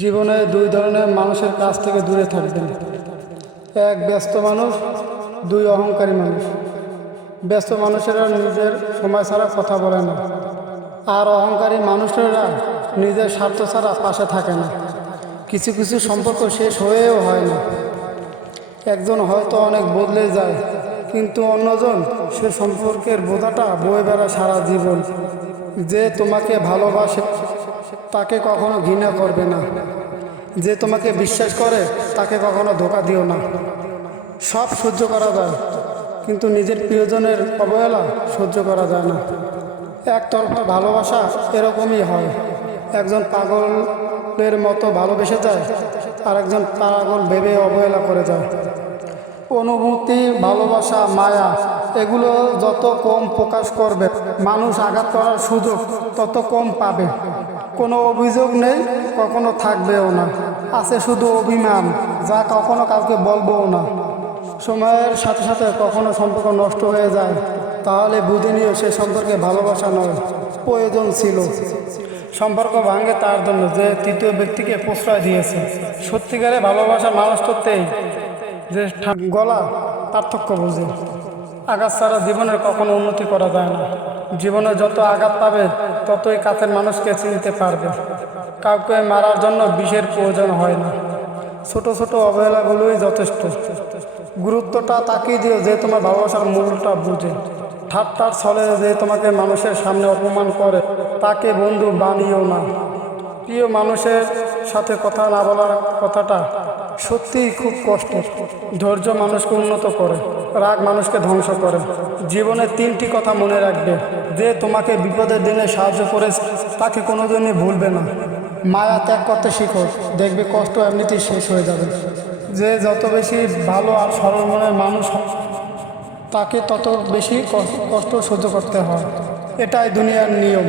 জীবনে দুই ধরনের মানুষের কাছ থেকে দূরে থাকবেন। এক ব্যস্ত মানুষ, দুই অহংকারী মানুষ। ব্যস্ত মানুষেরা নিজের সময় ছাড়া কথা বলে না, আর অহংকারী মানুষেরা নিজের স্বার্থ ছাড়া পাশে থাকে না। কিছু কিছু সম্পর্ক শেষ হয়েও হয় না। একজন হয়তো অনেক বদলে যায়, কিন্তু অন্যজন সে সম্পর্কের বোঝাটা বয়ে বেড়ায় সারা জীবন। যে তোমাকে ভালোবাসে তাকে কখনো ঘৃণা করবে না, যে তোমাকে বিশ্বাস করে তাকে কখনো ধোঁকা দিও না। সব সহ্য করা যায়, কিন্তু নিজের প্রিয়জনের অবহেলা সহ্য করা যায় না। একতরফা ভালোবাসা এরকমই হয়, একজন পাগলের মতো ভালোবেসে যায়, আর একজন পাগল ভেবে অবহেলা করে যায়। অনুভূতি, ভালোবাসা, মায়া এগুলো যত কম প্রকাশ করবে, মানুষ আঘাত করার সুযোগ তত কম পাবে। কোনো অভিযোগ নেই, কখনো থাকবেও না। আছে শুধু অভিমান, যা কখনো কাউকে বলবও না। সময়ের সাথে সাথে কখনো সম্পর্ক নষ্ট হয়ে যায়, তাহলে বুঝে নিও সে সম্পর্কে ভালোবাসা নয়, প্রয়োজন ছিল। সম্পর্ক ভাঙে তার জন্য যে তৃতীয় ব্যক্তিকে প্রশ্রয় দিয়েছে। সত্যিকারে ভালোবাসার মানুষ করতেই যে গলা পার্থক্য বোঝে। আঘাত ছাড়া জীবনের কখনো উন্নতি করা যায় না। জীবনে যত আঘাত পাবে ততই কাছের মানুষকে চিনতে পারবে। কাউকে মারার জন্য বিষের প্রয়োজন হয় না। ছোট ছোট অবহেলাগুলোই যথেষ্ট। গুরুত্বটা তাকিয়ে দিও যে তোমার ভালোবাসার মূল্যটা বুঝে। ঠাট্টার ছলে যে তোমাকে মানুষের সামনে অপমান করে তাকে বন্ধু বানিও না। প্রিয় মানুষের সাথে কথা না বলার কথাটা সত্যিই খুব কষ্টের। ধৈর্য মানুষকে উন্নত করে, রাগ মানুষকে ধ্বংস করে। জীবনে তিনটি কথা মনে রাখবে: যে তোমাকে বিপদের দিনে সাহায্য করেছে তাকে কোনোদিনই ভুলবে না। মায়া ত্যাগ করতে শিখো, দেখবে কষ্ট এমনিতেই শেষ হয়ে যাবে। যে যত বেশি ভালো আর সরল মনের মানুষ তাকে তত বেশি কষ্ট সহ্য করতে হয়। এটাই দুনিয়ার নিয়ম।